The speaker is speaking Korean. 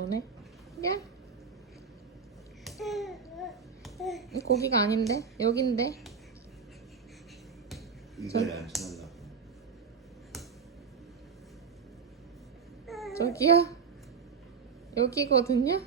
오네. 야. 이 고기가 아닌데? 여긴데? 이걸 안 쳐달라고. 저기요? 여기거든요?